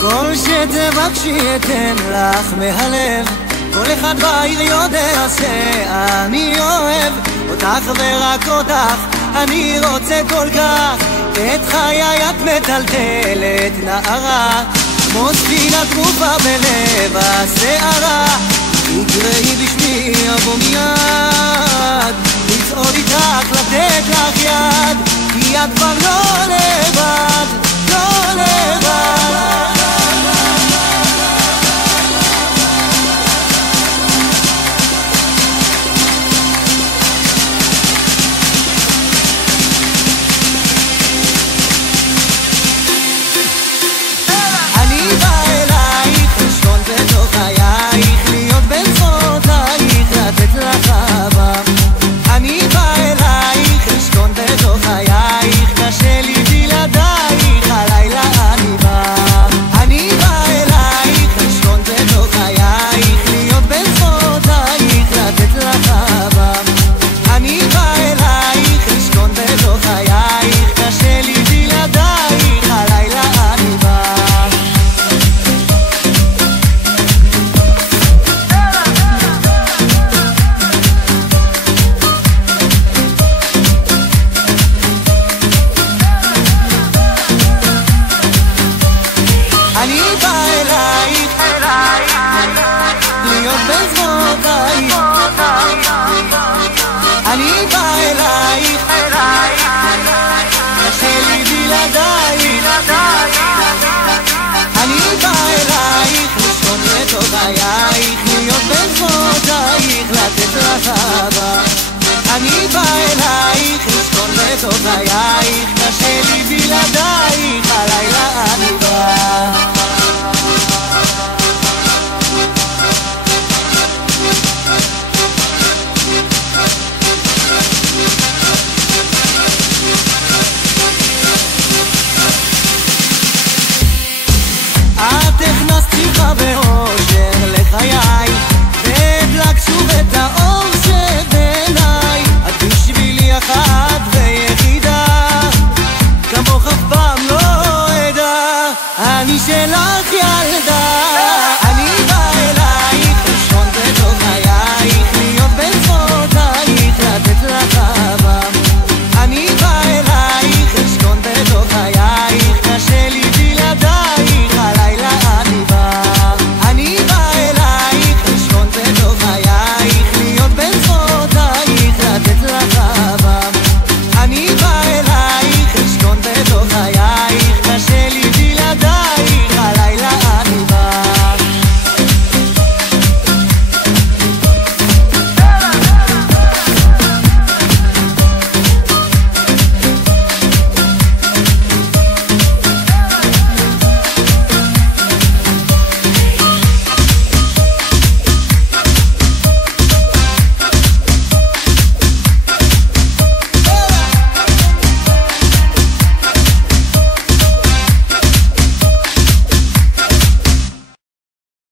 כל שתבקשי אתן לך מהלב, כל אחד בעיר יודע שאני אוהב אותך ורק אותך, אני רוצה כל כך, את חיי את מטלטלת נערה, כמו ספינה טרופה בלב הסערה, תקראי בשמי אבוא מיד, לצעוד איתך לתת לך יד, כי את כבר לא לבד, לא לבד. אני בא אלייך לשכון בתוך חייך, קשה לי בלעדייך, הלילה אני בא. את הכנסת שמחה ואושר לחיי, והדלקת שוב את האור שבעיניי, את בשבילי אחת ויחידה, כמוך אף פעם לא אדע, אני שלך ילדה.